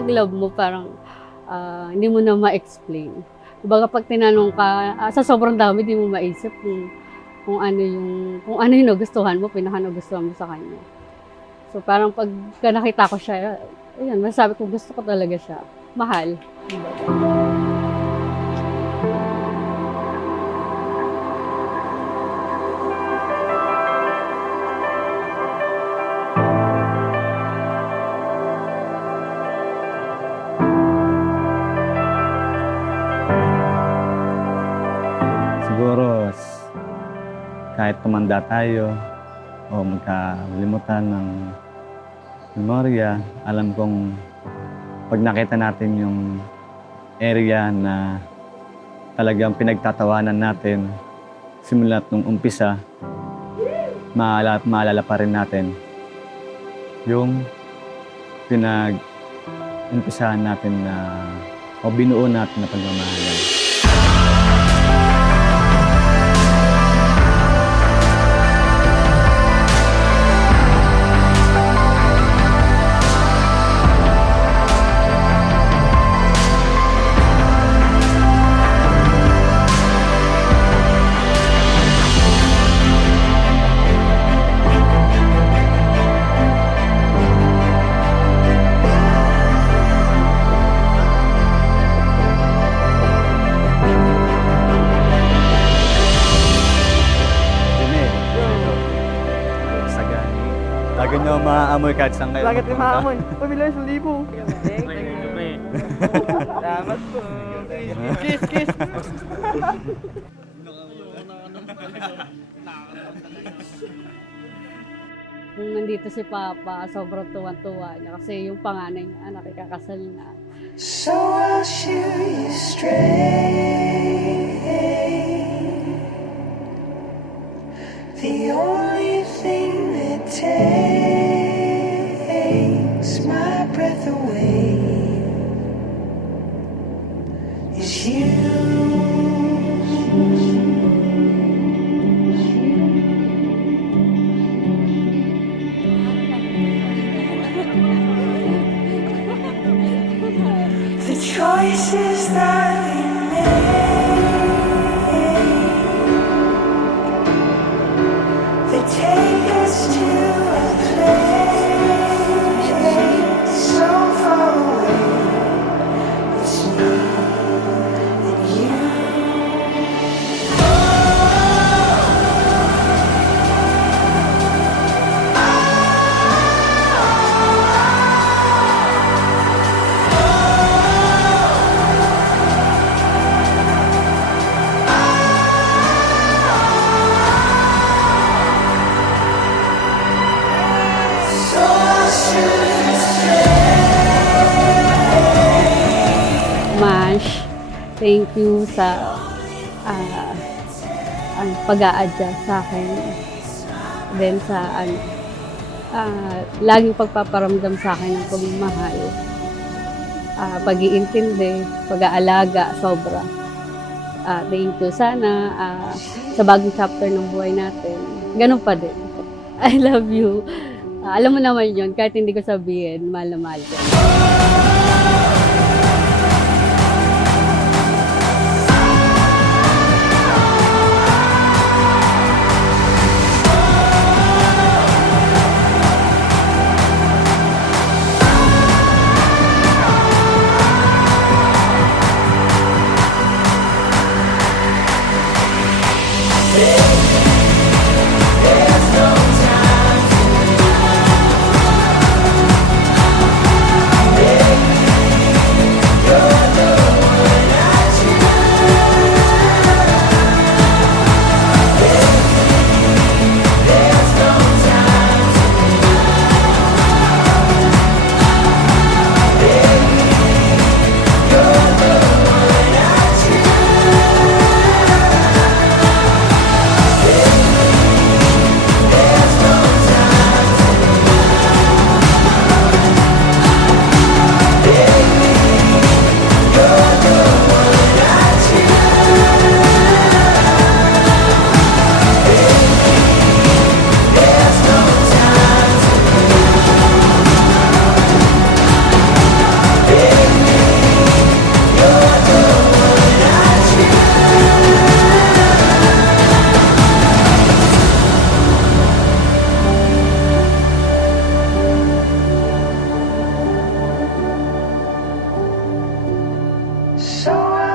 pag love mo parang hindi mo na ma-explain. Kumbaga pag tinanong ka, sa sobrang dami di mo maisip kung ano yung nagustuhan mo, pinaka nagustuhan mo sa kanya. So parang pag nakita ko siya, ayun, masasabi ko gusto ko talaga siya. Mahal. Siguro, kahit tumanda tayo o magkalimutan ng memorya, alam kong pag nakita natin yung area na talagang pinagtatawanan natin, simulat nung umpisa, maalala pa rin natin yung pinag-umpisahan natin na o binuo natin na pagmamahalan. Lagi nyo maaamoy kahit saan kayo. Bakit maamoy? Pamilya 1,000. Salamat po. Kiss, kiss. Kung nandito si Papa, sobrang tuwan-tuwa niya kasi yung panganay niya anak ikakasal na. So I'll shoot you straight. The only thing that takes my breath away is you. The choices that we make, they take us to a place so far away. It's me and you. So I'll shoot you straight. Mash, thank you sa ang pag-a-adjust sa akin. Then sa laging pagpaparamdam sa akin ng pagmamahal. Pag-iintindi, pag-aalaga, sobra. Thank you. Sana sa bagong chapter ng buhay natin, ganun pa din. I love you. Alam mo naman yun, kahit hindi ko sabihin, mahal na mahal ko. There's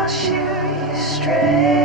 I'll shoot you straight.